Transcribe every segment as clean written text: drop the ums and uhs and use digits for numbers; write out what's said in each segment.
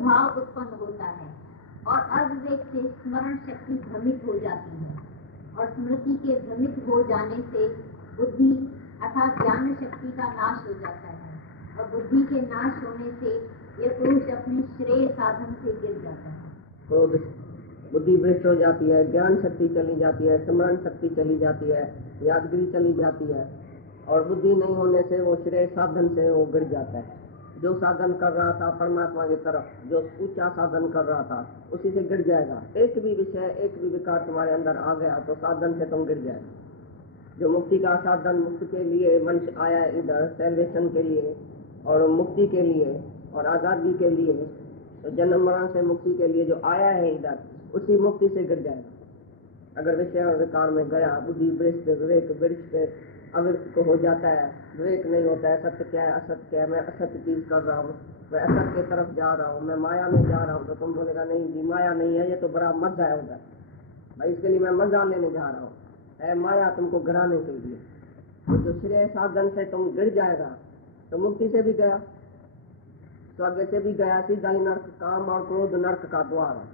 भाव उत्पन्न होता है और अविवेक से स्मरण शक्ति भ्रमित हो जाती है और स्मृति के भ्रमित हो जाने से बुद्धि अर्थात ज्ञान शक्ति का नाश हो जाता है और बुद्धि के नाश होने से यह पुरुष अपने श्रेय साधन से गिर जाता है। क्रोध बुद्धि भ्रष्ट हो जाती है, ज्ञान शक्ति चली जाती है, स्मरण शक्ति चली जाती है, यादगिरी चली जाती है और बुद्धि नहीं होने से वो श्रेय साधन से वो गिर जाता है। जो साधन कर रहा था परमात्मा की तरफ, जो ऊंचा साधन कर रहा था उसी से गिर जाएगा। एक भी विषय, एक भी विकार तुम्हारे अंदर आ गया तो साधन से तुम गिर जाएगा। जो मुक्ति का साधन, मुक्ति के लिए मनुष्य आया इधर सेल्वेशन के लिए और मुक्ति के लिए और आजादी के लिए, तो जन्म मरण से मुक्ति के लिए जो आया है इधर, उसी मुक्ति से गिर जाएगा। अगर विषय और विकार में गया, बुद्धि भ्रष्ट, विवेक भ्रष्ट अविवेक को हो जाता है, विवेक नहीं होता है, सत्य क्या है असत्य क्या है, मैं असत्य चीज कर रहा हूँ, मैं असत्य की तरफ जा रहा हूँ, मैं माया में जा रहा हूँ, तो तुम बोलेगा नहीं जी माया नहीं है, ये तो बड़ा मजा है उधर भाई, इसके लिए मैं मजा लेने जा रहा हूँ, है माया तुमको गिराने के लिए। तो जो श्रेय साधन से तुम गिर जाएगा तो मुक्ति से भी गया, स्वर्ग से भी गया, सीधा ही नर्क, काम और क्रोध नर्क का द्वार है।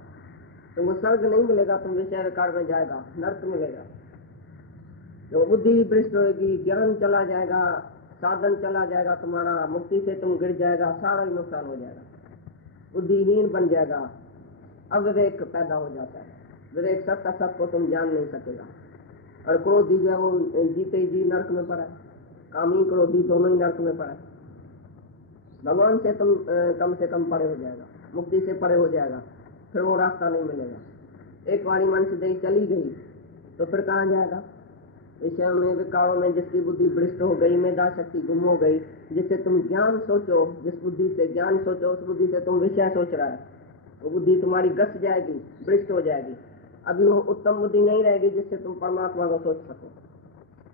तुमको स्वर्ग नहीं मिलेगा, तुम विषय विकार में जाएगा, नर्क मिलेगा। तो बुद्धि भ्रष्ट होगी, ज्ञान चला जाएगा, साधन चला जाएगा तुम्हारा, मुक्ति से तुम गिर जाएगा, सारा ही नुकसान हो जाएगा, बुद्धिहीन बन जाएगा, अविवेक पैदा हो जाता है। विवेक सत्य असत्य को तुम जान नहीं सकेगा और क्रोधी जो है वो जीते ही जी नर्क में पड़ा है, कामी क्रोधी दोनों ही नर्क में पड़ा है। भगवान से तुम कम से कम परे हो जाएगा, मुक्ति से परे हो जाएगा, फिर वो रास्ता नहीं मिलेगा। एक बारी मन से देह चली गई तो फिर कहाँ जाएगा? विषयों में विकारों में जिसकी बुद्धि भ्रष्ट हो गई, मेधा शक्ति गुम हो गई, जिससे तुम ज्ञान सोचो, जिस बुद्धि से ज्ञान सोचो उस बुद्धि से तुम विषय सोच रहा है, वो बुद्धि तुम्हारी घस जाएगी, भ्रष्ट हो जाएगी। अभी वो उत्तम बुद्धि नहीं रहेगी जिससे तुम परमात्मा को सोच सको,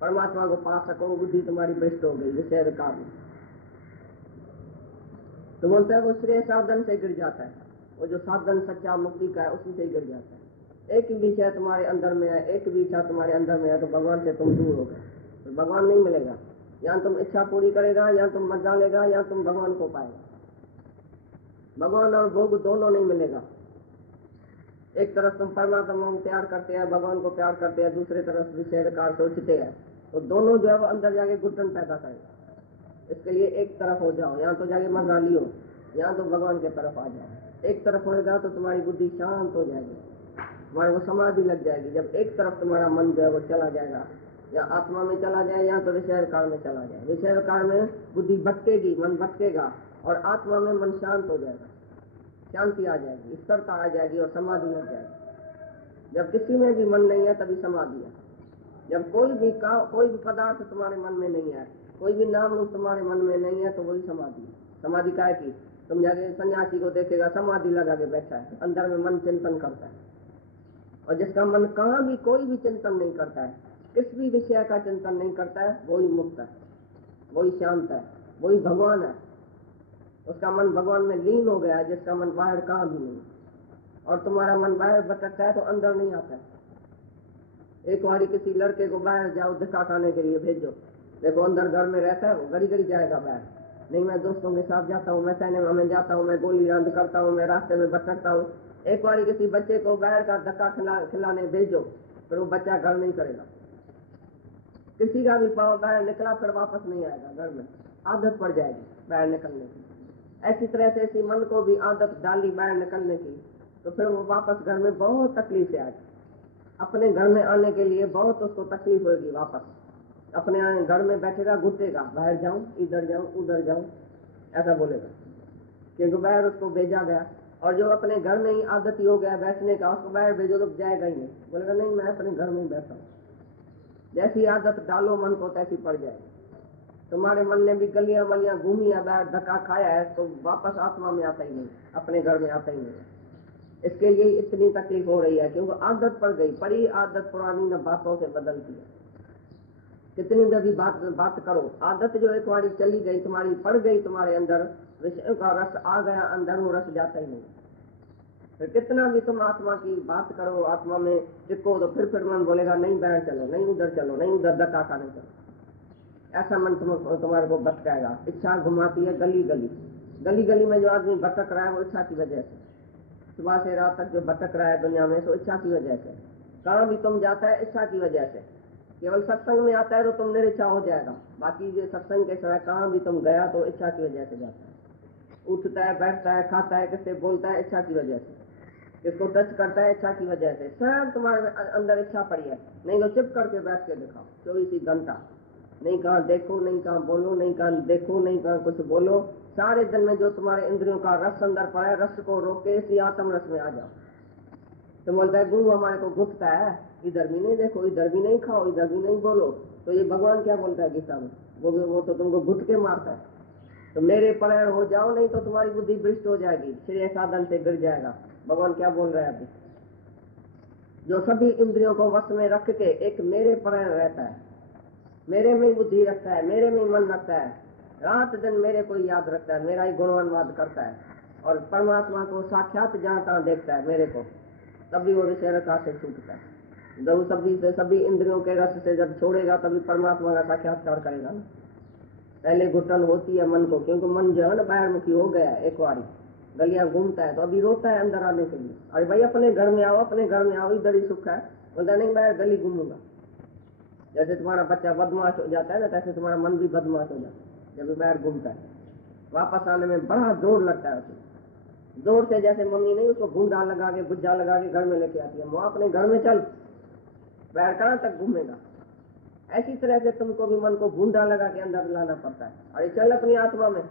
परमात्मा को पा सको, वो बुद्धि तुम्हारी भ्रष्ट हो गई विषय विकार में। तो बोलते हैं वो श्रेय साधन से गिर जाता है, वो जो साधन सच्चा मुक्ति का है उसी से गिर जाता है। एक विषय तुम्हारे अंदर में है, एक भी इच्छा तुम्हारे अंदर में है तो भगवान से तुम दूर हो गए, तो भगवान नहीं मिलेगा। या तुम इच्छा पूरी करेगा, या तुम मजा लेगा, या तुम भगवान को पाएगा। भगवान और भोग दोनों नहीं मिलेगा। एक तरफ तुम परमात्मा को प्यार करते हैं, भगवान को प्यार करते हैं, दूसरी तरफ विषय विकार सोचते हैं, तो दोनों जो है वो अंदर जाके घुटन पैदा करेगा। इसके लिए एक तरफ हो जाओ, या तो जाके मजा लियो, या तो भगवान के तरफ आ जाओ। एक तरफ होएगा तो तुम्हारी बुद्धि शांत हो जाएगी, तुम्हारे को समाधि लग जाएगी। जब एक तरफ तुम्हारा मन जो है वो चला जाएगा, या आत्मा में चला जाए या तो विषय विकार में चला जाए। विषय विकार में बुद्धि भटकेगी, मन भटकेगा, और आत्मा में मन शांत हो जाएगा, शांति आ जाएगी, स्थिरता आ जाएगी और समाधि लग जाएगी। जब किसी में भी मन नहीं है तभी समाधि है। जब कोई भी पदार्थ तुम्हारे मन में नहीं है, कोई भी नाम रूप तुम्हारे मन में नहीं है, तो वही समाधि है। समाधि क्या है कि तुम जाके सन्यासी को देखेगा समाधि लगा के बैठा है, अंदर में मन चिंतन करता है। और जिसका मन कहाँ भी कोई भी चिंतन नहीं करता है, किस भी विषय का चिंतन नहीं करता है, वही मुक्त है, वही शांत है, वही भगवान है। उसका मन भगवान में लीन हो गया है, जिसका मन बाहर कहाँ भी नहीं। और तुम्हारा मन बाहर भटकता है तो अंदर नहीं आता है। एक बारी किसी लड़के को बाहर जाओ धक्का खाने के लिए भेजो, देखो अंदर घर में रहता है, वो घड़ी घड़ी जाएगा बाहर, नहीं मैं दोस्तों के साथ जाता हूँ, मैं सिनेमा में जाता हूँ, मैं गोली रंद करता हूँ, मैं रास्ते में भटकता हूँ। एक बारी किसी बच्चे को बाहर का धक्का खिलाने भेजो, फिर वो बच्चा घर नहीं करेगा। किसी का भी पाँव बाहर निकला फिर वापस नहीं आएगा घर में, आदत पड़ जाएगी बाहर निकलने की। ऐसी तरह से इसी मन को भी आदत डाली बाहर निकलने की, तो फिर वो वापस घर में बहुत तकलीफ से आएगा। अपने घर में आने के लिए बहुत उसको तकलीफ होगी, वापस अपने घर में बैठेगा, घुटेगा, बाहर जाऊं, इधर जाऊं, उधर जाऊं, ऐसा बोलेगा, क्योंकि बाहर उसको भेजा गया। और जो अपने घर में ही आदत ही हो गया बैठने का, उसको बाहर भेजो तो जाएगा ही नहीं, बोलेगा नहीं मैं अपने घर में ही बैठा हूँ। जैसी आदत डालो मन को तैसी पड़ जाएगी। तुम्हारे मन ने भी गलियां वलियां घूमी है, बाहर धक्का खाया है, तो वापस आत्मा में आता ही नहीं, अपने घर में आता ही नहीं। इसके लिए इतनी तकलीफ हो रही है, क्योंकि आदत पड़ गई, पड़ी आदत पुरानी न बातों से बदलती है। कितनी भी बात करो, आदत जो एक बारी चली गई तुम्हारी, पड़ गई तुम्हारे अंदर, विषय का रस आ गया अंदर, वो रस जाता ही नहीं। फिर कितना भी तुम आत्मा की बात करो, आत्मा में टिको, तो फिर मन बोलेगा नहीं बाहर चलो, नहीं उधर चलो, नहीं उधर धक्का खाने चलो। ऐसा मन तुम्हारे को भटकाएगा। इच्छा घुमाती है गली गली, गली गली में जो आदमी भटक रहा है वो इच्छा की वजह से, सुबह से रात तक जो भटक रहा है दुनिया में, सो इच्छा की वजह से। कहाँ भी तुम जाता है इच्छा की वजह से। केवल सत्संग में आता है तो तुम निरीच्छा हो जाएगा, बाकी जो सत्संग के समय कहाँ भी तुम गया तो इच्छा की वजह से जाता है। उठता है, बैठता है, खाता है, किससे बोलता है, इच्छा की वजह से। किसको टच करता है, इच्छा की वजह से। सब तुम्हारे अंदर इच्छा पड़ी है। नहीं तो चुप करके बैठ के दिखाओ 24 घंटा, नहीं कहाँ देखो, नहीं कहाँ बोलो, नहीं कहाँ देखो, नहीं कहाँ कुछ बोलो। सारे दिन में जो तुम्हारे इंद्रियों का रस अंदर पड़ा है, रस को रोक के इसी आत्म रस में आ जाओ। तो बोलता है गुरु हमारे को घुटता है, इधर भी नहीं देखो, इधर भी नहीं खाओ, इधर भी नहीं बोलो। तो ये भगवान क्या बोलता है गीता में, वो तो तुमको घुट के मारता है। तो मेरे परायण हो जाओ, नहीं तो तुम्हारी बुद्धि भ्रष्ट हो जाएगी, श्रेय साधन से गिर जाएगा। भगवान क्या बोल रहा है अभी, जो सभी इंद्रियों को वश में रख के एक मेरे परायण रहता है, मेरे में बुद्धि रखता है, मेरे में मन रखता है, रात दिन मेरे को याद रखता है, मेरा ही गुणवानवाद करता है, और परमात्मा को साक्षात जहाँ तहाँ देखता है मेरे को, तभी वो विषय रखा से छूटता है। जब सभी इंद्रियों के रस से जब छोड़ेगा तभी परमात्मा का साक्षात्कार करेगा ना। पहले घुटन होती है मन को, क्योंकि मन जो है ना बाहर मुखी हो गया है, एक बारी गलियां घूमता है तो अभी रोता है अंदर आने के लिए। अरे भाई अपने घर में आओ, अपने घर में आओ, इधर ही सुख है। बोलता नहीं बाहर गली घूमूंगा। जैसे तुम्हारा बच्चा बदमाश हो जाता है ना, तैसे तुम्हारा मन भी बदमाश हो जाता है जब बाहर घूमता है। वापस आने में बड़ा जोर लगता है उसे, जोर से। जैसे मम्मी नहीं उसको भूंडा लगा के, गुज्जा लगा के घर में लेके आती है, वो अपने घर में चल, बाहर कहाँ तक घूमेगा। ऐसी तरह से तुमको भी मन को भूंडा लगा के अंदर लाना पड़ता है। अरे चल अपनी आत्मा में,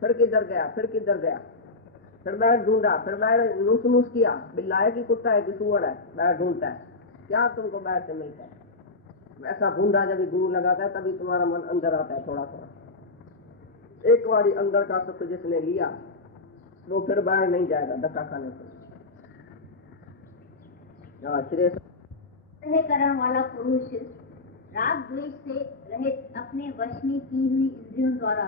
फिर किधर गया, फिर किधर गया, फिर बैठ ढूंढा, फिर बैठ नूस नूस किया, बिल्ला है कि कुत्ता है कि सुअर है, बैठ ढूंढता है, क्या तुमको बैठ से मिलता है। ऐसा भूंडा जब गुरु लगाता है तभी तुम्हारा मन अंदर आता है थोड़ा थोड़ा। एक बारी अंदर का सुख जिसने लिया वो फिर बाहर नहीं जाएगा धक्का खाने से। करण वाला पुरुष राग द्वेष से रहित अपने वश में की हुई इंद्रियों द्वारा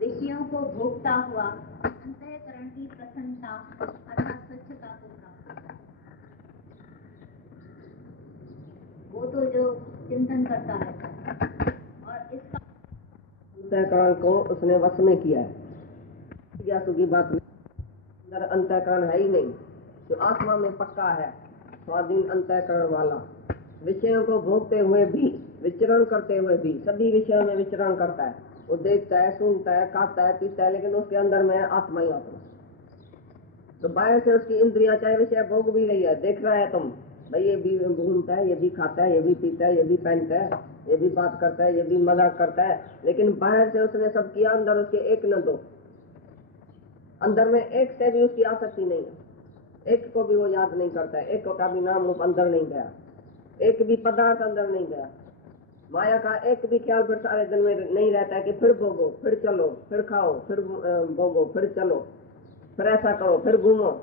विषयों को भोगता हुआ अंतःकरण की प्रसन्नता अर्थात स्वच्छता को प्राप्त करता है। वो तो जो चिंतन करता रहता है और इसका अंतःकरण को उसने वश में किया है। जिज्ञासु की बात नहीं, अंतःकरण है ही नहीं। जो आत्मा में पक्का है, स्वाधीन अंतःकरण वाला, विषयों को भोगते हुए भी, विचरण करते हुए भी, सभी विषयों में विचरण करता है। वो देखता है, सुनता है, खाता है, पीता है, लेकिन उसके अंदर में है आत्मा ही आत्मा। तो बाहर से उसकी इंद्रियां चाहे विषय भोग भी रही है, देख रहा है तुम भाई ये भी घूमता है, ये भी खाता है, ये भी पीता है, ये भी पहनता है, ये भी बात करता है, ये भी मजाक करता है, लेकिन बाहर से उसने सब किया, अंदर उसके एक न दो, अंदर में एक से भी उसकी आसक्ति नहीं है। एक को भी वो याद नहीं करता है, एक का भी नाम रूप अंदर नहीं गया, एक भी पदार्थ अंदर नहीं गया। माया का एक भी ख्याल फिर सारे दिन में नहीं रहता है कि फिर भोगो, फिर चलो, फिर खाओ, फिर भोगो, फिर चलो, फिर ऐसा करो, फिर घूमो।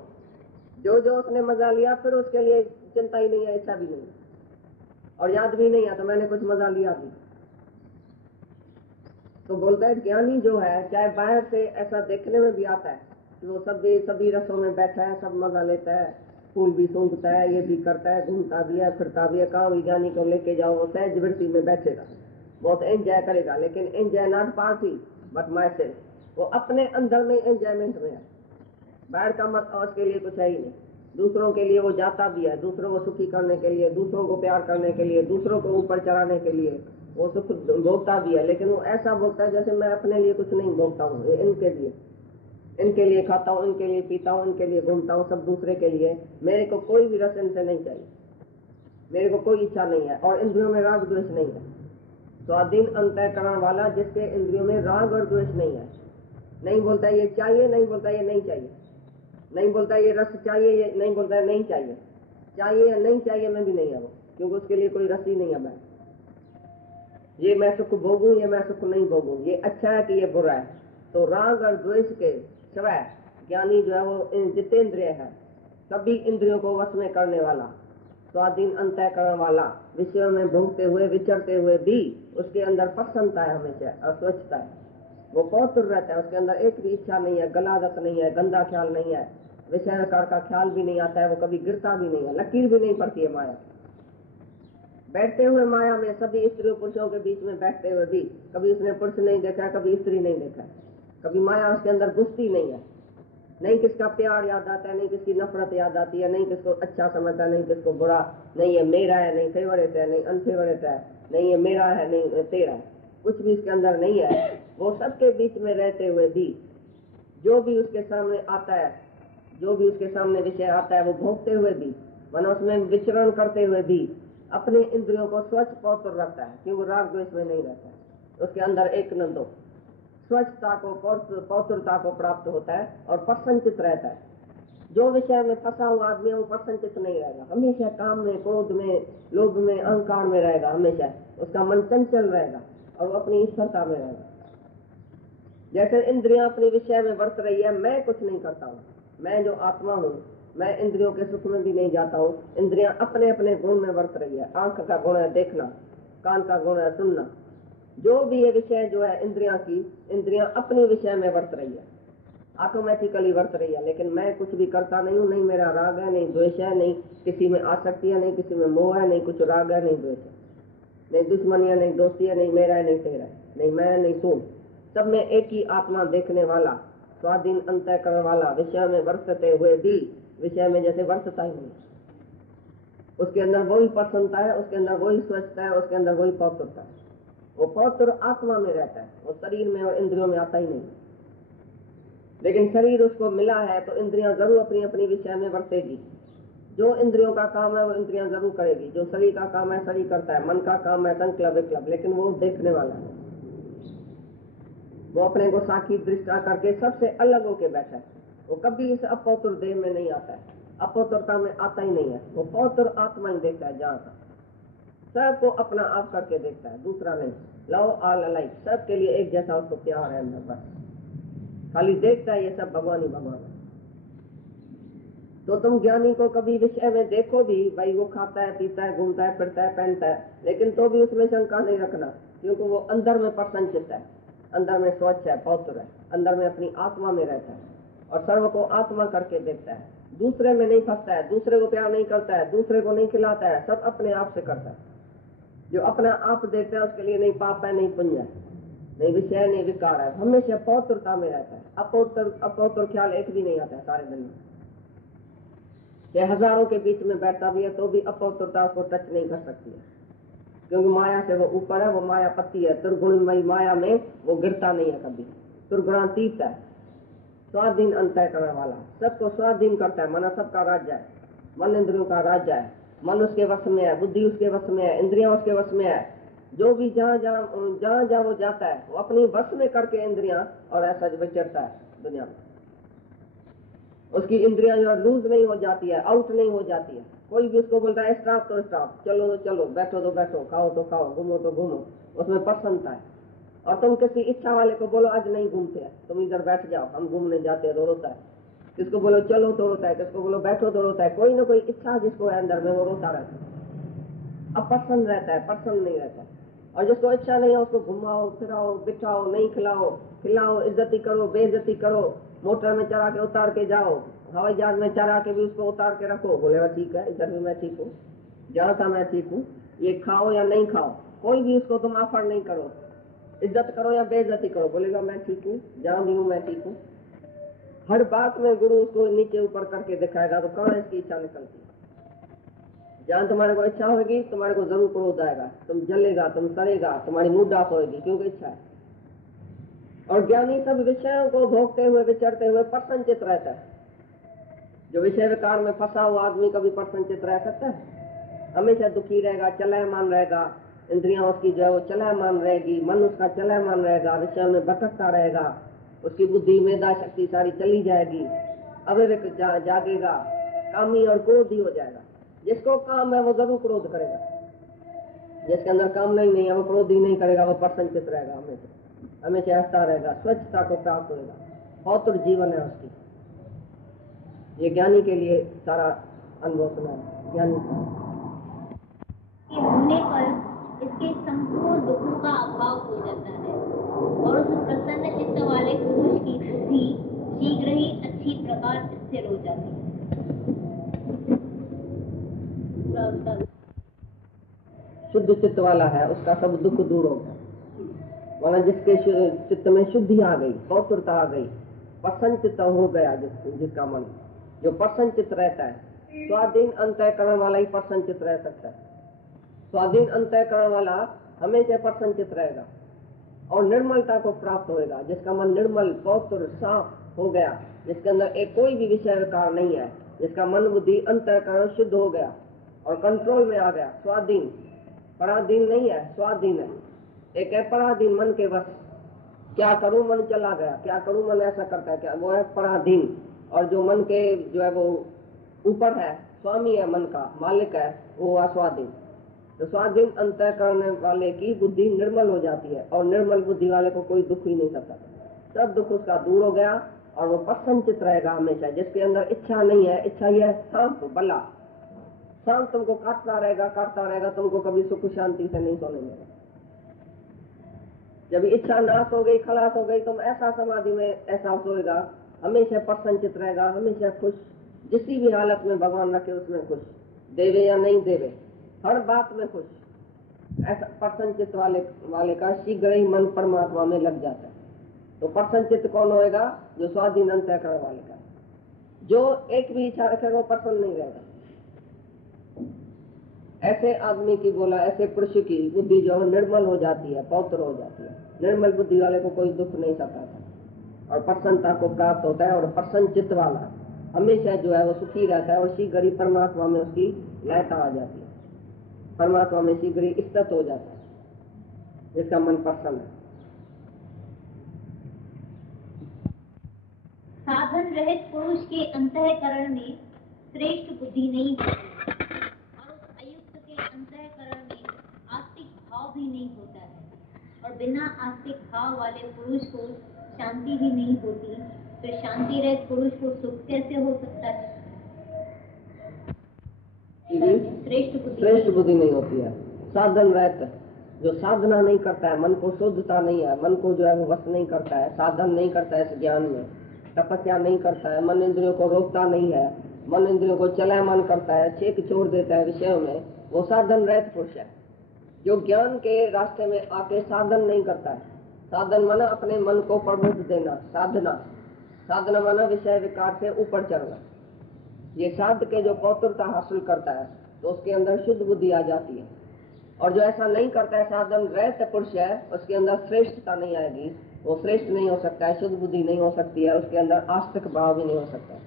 जो जो उसने मजा लिया फिर उसके लिए चिंता ही नहीं है, इच्छा भी नहीं, और याद भी नहीं है तो मैंने कुछ मजा लिया भी। तो बोलता है ज्ञानी जो है, चाहे बाहर से ऐसा देखने में भी आता है कि वो सभी रसों में बैठा है, सब मजा लेता है, फूल भी सूंघता है, ये भी करता है, घूमता भी है, फिरता भी है, कहाँ भी ज्ञानी को लेके जाओ वो सहज वृत्ति में बैठेगा, बहुत एंजॉय करेगा, लेकिन enjoy not party but my self. वो अपने अंदर में एंजॉयमेंट में है, बाहर का मत उसके लिए कुछ है ही नहीं। दूसरों के लिए वो जाता भी है, दूसरों को सुखी करने के लिए, दूसरों को प्यार करने के लिए, दूसरों को ऊपर चढ़ाने के लिए वो सुख भोगता भी है, लेकिन वो ऐसा भोगता है जैसे मैं अपने लिए कुछ नहीं भोगता हूँ, इनके लिए खाता हूँ, इनके लिए पीता हूँ, इनके लिए घूमता हूँ, सब दूसरे के लिए। मेरे को कोई भी रस इनसे नहीं चाहिए, मेरे को कोई इच्छा नहीं है, और इंद्रियों में राग द्वेष नहीं है। स्वाधीन अंतःकरण वाला जिसके इंद्रियों में राग और द्वेष नहीं है, नहीं बोलता ये चाहिए, नहीं बोलता ये नहीं चाहिए, नहीं बोलता ये रस चाहिए, ये नहीं बोलता है नहीं चाहिए, चाहिए या नहीं चाहिए में भी नहीं है वो, क्योंकि उसके लिए कोई रस ही नहीं है। मैं ये मैं सुख भोगूं, ये मैं सुख नहीं भोगूं, ये अच्छा है कि ये बुरा है। तो राग और द्वेष के सिवाय ज्ञानी जो है वो जितेंद्रिय है, सभी इंद्रियों को वश में करने वाला, स्वाधीन अंतःकरण वाला, विषयों में भोगते हुए विचरते हुए भी उसके अंदर प्रसन्नता है, हमेशा अस्वच्छता है, वो पौत्र रहता है, उसके अंदर एक भी इच्छा नहीं है, गलादत नहीं है, गंदा ख्याल नहीं है, विषय का ख्याल भी नहीं आता है, वो कभी गिरता भी नहीं है, लकीर भी नहीं पड़ती है माया। बैठते हुए माया में सभी स्त्रियों पुरुषों के बीच में बैठते हुए भी कभी उसने पुरुष नहीं देखा, कभी स्त्री नहीं देखा, कभी माया उसके अंदर घुसती नहीं है। नहीं किसका प्यार याद आता है, नहीं किसकी नफरत याद आती है, नहीं किसको अच्छा समझता है, नहीं किसको बुरा। नहीं ये मेरा है, नहीं फेवरेट है, नहीं अनफेवरेट है, नहीं ये मेरा है, नहीं तेरा है, कुछ भी इसके अंदर नहीं है। वो सबके बीच में रहते हुए भी जो भी उसके सामने आता है, जो भी उसके सामने विषय आता है, वो भोगते हुए भी, मन उसमें विचरण करते हुए भी अपने इंद्रियों को स्वच्छ पवित्र रखता है, क्योंकि राग द्वेष में नहीं रहता है। उसके अंदर एक न दो स्वच्छता को, पवित्रता को प्राप्त होता है और प्रसन्नचित रहता है। जो विषय में फंसा हुआ आदमी है वो प्रसन्नचित नहीं रहेगा, हमेशा काम में, क्रोध में, लोभ में, अहंकार में रहेगा। हमेशा उसका मन चंचल रहेगा और वो अपनी स्थिरता में रहेगा। जैसे इंद्रियां अपने विषय में वर्त रही है, मैं कुछ नहीं करता हूँ, मैं जो आत्मा हूँ, मैं इंद्रियों के सुख में भी नहीं जाता हूँ। इंद्रियां अपने अपने गुण में वर्त रही है। आंख का गुण है देखना, कान का गुण है सुनना, जो भी ये विषय जो है इंद्रियां की, इंद्रियां अपने विषय में वर्त रही है, ऑटोमेटिकली वर्त रही है। लेकिन मैं कुछ भी करता नहीं हूँ, नहीं मेरा राग है, नहीं द्वेष है, नहीं किसी में आसक्ति है, नहीं किसी में मोह है, नहीं कुछ राग है, नहीं द्वेष है, नहीं दुश्मनी है, नहीं दोस्ती है, नहीं मेरा है, नहीं तेरा है, नहीं मैं, नहीं तू। सब में एक ही आत्मा देखने वाला, स्वाधीन अंतःकरण वाला, विषय में वर्तते हुए भी विषय में जैसे वर्तता ही नहीं। उसके अंदर वही प्रसन्नता है, उसके अंदर वही स्वच्छता है, उसके अंदर वही पवित्रता है। वो पवित्र आत्मा में रहता है, वो शरीर में और इंद्रियों में आता ही नहीं। लेकिन शरीर उसको मिला है तो इंद्रियां जरूर अपनी अपनी विषय में वर्तेगी। जो इंद्रियों का काम है वो इंद्रियां जरूर करेगी, जो शरीर का काम है शरीर करता है, मन का काम है संकल्प विकल्प, लेकिन वो देखने वाला है। वो अपने को साखी दृष्टा करके सबसे अलग होके बैठा है। वो कभी इस अपवित्र देह में नहीं आता है, अपवित्रता में आता ही नहीं है। वो पवित्र आत्मा ही देखता है, जहाँ तक सबको अपना आप करके देखता है, दूसरा नहीं। लव ऑल अलाइक, सबके लिए एक जैसा उसको प्यार है अंदर, बस खाली देखता है ये सब भगवान ही भगवान है। तो तुम ज्ञानी को कभी विषय में देखो भी, भाई वो खाता है, पीता है, घूमता है, फिरता है, पहनता है, लेकिन तो भी उसमें शंका नहीं रखना, क्योंकि वो अंदर में प्रसन्नचित है, अंदर में स्वच्छ है, पवित्र है, अंदर में अपनी आत्मा में रहता है और सर्व को आत्मा करके देखता है। दूसरे में नहीं फंसता है, दूसरे को प्यार नहीं करता है, दूसरे को नहीं खिलाता है, सब अपने आप से करता है। जो अपना आप देखता है उसके लिए नहीं पाप है, नहीं पुण्य है, नहीं विषय, नहीं विकार है, हमेशा पवित्रता में रहता है। अपवित्र ख्याल एक भी नहीं आता है सारे दिन में। ये हजारों के बीच में बैठता भी है तो भी अपवित्रता उसको टच नहीं कर सकती है, क्योंकि माया से वो ऊपर है, वो माया पति है। दुर्गुणमयी माया में वो गिरता नहीं है कभी, दुर्गुणातीत है, स्वाधीन अंतःकरण वाला, सबको स्वाधीन करता है। मन सबका राज्य है, मन इंद्रियों का राज्य है, मन उसके वश में है, बुद्धि उसके वश में है, इंद्रियां उसके वश में है। जो भी जहाँ जहाँ वो जाता है वो अपनी वश में करके इंद्रियां और ऐसा विचरता है दुनिया में। उसकी इंद्रियां जो लूज नहीं हो जाती है, आउट नहीं हो जाती है। कोई भी उसको बोलता है स्टॉप तो स्टॉप, चलो तो चलो, बैठो तो बैठो, खाओ तो खाओ, घूमो तो घूमो, उसमें प्रसन्नता है। और तुम किसी इच्छा वाले को बोलो आज नहीं घूमते हैं, तुम इधर बैठ जाओ, हम घूमने जाते हैं, तो रोता है। किसको बोलो चलो तो रोता है, किसको बोलो बैठो तो रोता है। कोई ना कोई इच्छा जिसको है अंदर में वो रोता रहता है, अब प्रसन्न रहता है, प्रसन्न नहीं रहता। और जिसको इच्छा नहीं है उसको घुमाओ फिराओ, बिठाओ, नहीं खिलाओ, खिलाओ, इज्जती करो, बेइज्जती करो, मोटर में चढ़ा के उतार के जाओ, हवाई जहाज में चढ़ा के भी उसको उतार के रखो, बोलेगा ठीक है, इधर भी मैं ठीक हूँ, जहाँ था मैं ठीक हूँ, ये खाओ या नहीं खाओ, कोई भी उसको तुम ऑफर नहीं करो, इज्जत करो या बेइज्जती करो, बोलेगा मैं ठीक हूँ, जहाँ भी हूँ मैं ठीक हूँ। हर बात में गुरु उसको नीचे ऊपर करके दिखाएगा, तो कहाँ इसकी इच्छा निकलती है। जहाँ तुम्हारे को इच्छा होगी तुम्हारे को जरूर क्रोध आएगा, तुम जलेगा, तुम सड़ेगा, तुम्हारी मूड ऑफ होगी, क्योंकि इच्छा है। और ज्ञानी सब विषयों को भोगते हुए विचरते हुए प्रसन्नचित रहता है। जो विषय विकार में फंसा हुआ आदमी कभी प्रसन्नचित रह सकता है? हमेशा दुखी रहेगा, चलायमान रहेगा, इंद्रियां उसकी जो है वो चलायमान रहेगी, मन उसका चलायमान रहेगा, विषय में भटकता रहेगा, उसकी बुद्धि मेधा शक्ति सारी चली जाएगी, अविवेक जागेगा, कामी और क्रोधी हो जाएगा। जिसको काम है वो जरूर क्रोध करेगा, जिसके अंदर काम नहीं है वो क्रोधी नहीं करेगा, वो प्रसन्नचित रहेगा, हमेशा हमेशा हंसता रहेगा, स्वच्छता को प्राप्त होगा, पवित्र जीवन है उसकी। ये ज्ञानी के लिए सारा अनुभव सुना है। ज्ञानी के होने पर इसके संपूर्ण दुखों का अभाव हो जाता है और उस प्रसन्न चित्त वाले पुरुष की बुद्धि शीघ्र ही अच्छी प्रकार स्थिर हो जाती है। शुद्ध चित्त वाला है, उसका सब दुख दूर होगा, माना जिसके चित्त में शुद्धि आ गई, पवित्रता आ गई, प्रसन्न चित्त हो गया, जिसका मन जो प्रसन्न चित्त रहता है, स्वाधीन अंतःकरण वाला ही प्रसन्न चित्त रह सकता है। स्वाधीन अंतःकरण वाला हमेशा प्रसन्न चित्त रहेगा और निर्मलता को प्राप्त होएगा। जिसका मन निर्मल, पवित्र, साफ हो गया, जिसके अंदर एक कोई भी विषय विकार नहीं है, जिसका मन बुद्धि अंतःकरण शुद्ध हो गया और कंट्रोल में आ गया, स्वाधीन, पराधीन नहीं है, स्वाधीन है। एक है पराधीन, मन के बस, क्या करूं मन चला गया, क्या करूं मन ऐसा करता है, क्या, वो है पराधीन। और जो मन के जो है वो ऊपर है, स्वामी है, मन का मालिक है, वो अस्वाधीन। तो स्वाधीन अंतःकरण वाले की बुद्धि निर्मल हो जाती है और निर्मल बुद्धि वाले को कोई दुख ही नहीं सकता, सब दुख उसका दूर हो गया और वो प्रसन्नचित रहेगा हमेशा। जिसके अंदर इच्छा नहीं है, इच्छा यह है शांत भला, शांत तुमको काटता रहेगा, तुमको कभी सुख शांति से नहीं सोने मिलेगा। जब इच्छा नाश हो गई, खलास हो गई, तुम ऐसा समाधि में ऐसा होएगा, हमेशा प्रसन्नचित रहेगा, हमेशा खुश, जिसी भी हालत में भगवान रखे उसमें खुश, देवे या नहीं देवे, हर बात में खुश। ऐसा प्रसन्नचित वाले का शीघ्र ही मन परमात्मा में लग जाता है। तो प्रसन्नचित कौन होएगा? जो स्वाधीन अंतःकरण वाले का। जो एक भी इच्छा रखेगा वो प्रसन्न नहीं रहेगा। ऐसे आदमी की बोला, ऐसे पुरुष की बुद्धि जो है निर्मल हो जाती है, पवित्र हो जाती है। निर्मल बुद्धि वाले को कोई दुख नहीं सताता और प्रसन्नता को प्राप्त होता है। और प्रसन्न चित्त वाला हमेशा जो है वो सुखी रहता है और शीघ्र ही परमात्मा में उसकी लयता आ जाती है, परमात्मा में शीघ्र ही स्थित हो जाता है, जिसका मन प्रसन्न है। साधन रहित पुरुष के अंतःकरण में श्रेष्ठ बुद्धि नहीं होती और उस अयुक्त के अंतःकरण में आस्तिक भाव भी नहीं होता है, और बिना आस्तिक भाव वाले पुरुष को शांति भी नहीं होती। फिर शांति रहित पुरुष को सुख कैसे हो सकता है? श्रेष्ठ बुद्धि नहीं होती है। साधन रहित जो साधना नहीं करता है, मन को शुद्धता नहीं है, मन को जो है वो वश नहीं करता है, साधन नहीं करता है, इस ज्ञान में तपस्या नहीं करता है, मन इंद्रियों को रोकता नहीं है, मन इंद्रियों को चलायमान करता है, छेक छोड़ देता है विषयों में, वो साधन रहित पुरुष है। जो ज्ञान के रास्ते में आके साधन नहीं करता है, साधन माना अपने मन को प्रबुद्ध देना, साधना माना विषय विकार से ऊपर चढ़ना। ये साध के जो पवित्रता हासिल करता है तो उसके अंदर शुद्ध बुद्धि आ जाती है। और जो ऐसा नहीं करता है, साधन रहित पुरुष है, उसके अंदर श्रेष्ठता नहीं आएगी, वो श्रेष्ठ नहीं हो सकता है, शुद्ध बुद्धि नहीं हो सकती है, उसके अंदर आस्तिक भाव भी नहीं हो सकता है।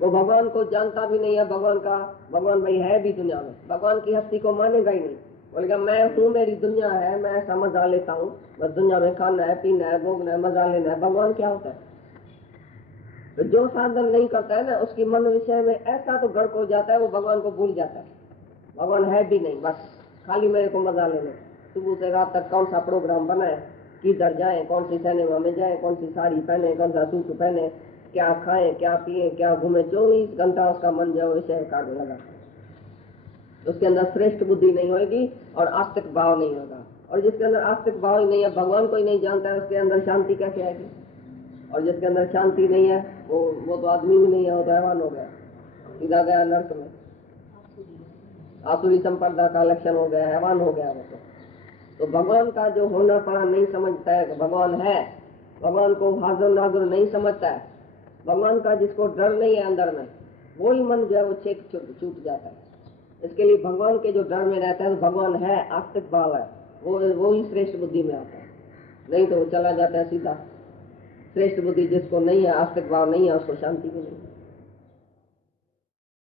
वो भगवान को जानता भी नहीं है, भगवान भाई है भी दुनिया में, भगवान की हस्ती को मानेगा ही नहीं। बोलेगा मैं हूँ, मेरी दुनिया है, मैं ऐसा मजा लेता हूँ, बस दुनिया में खाना है, पीना है, भोगना है, मजा लेना है। भगवान क्या होता है? तो जो साधन नहीं करता है ना, उसकी मन विषय में ऐसा तो गर्क हो जाता है, वो भगवान को भूल जाता है। भगवान है भी नहीं, बस खाली मेरे को मजा लेने। सुबह से रात तक कौन सा प्रोग्राम बनाए, किधर जाए, कौन सी सिनेमा में जाए, कौन सी साड़ी पहने, कौन सा सूट पहने, क्या खाएं, क्या पिए, क्या घूमे, 24 घंटा उसका मन जो विषय काटने लगा। उसके अंदर श्रेष्ठ बुद्धि नहीं होगी और आस्तिक भाव नहीं होगा। और जिसके अंदर आस्तिक भाव ही नहीं है, भगवान को ही नहीं जानता है, उसके अंदर शांति कैसे आएगी? और जिसके अंदर शांति नहीं है वो तो आदमी भी नहीं है, वो तो हैवान हो गया, सीधा गया नर्क में, आसुरी संप्रदाय का लक्षण हो गया, हैवान हो गया वो तो भगवान का जो होना पड़ा नहीं समझता है, भगवान है, भगवान को हाजिर नाजुर नहीं समझता है, भगवान का जिसको डर नहीं है अंदर में, वो ही मन जो है वो छेक छूट जाता है। इसके लिए भगवान के जो डर में रहता है, तो भगवान है, आस्तिक भाव है, वो ही श्रेष्ठ बुद्धि में आता है, नहीं तो वो चला जाता है सीधा। श्रेष्ठ बुद्धि जिसको नहीं है, आस्तिक भाव नहीं है, उसको शांति भी नहीं है।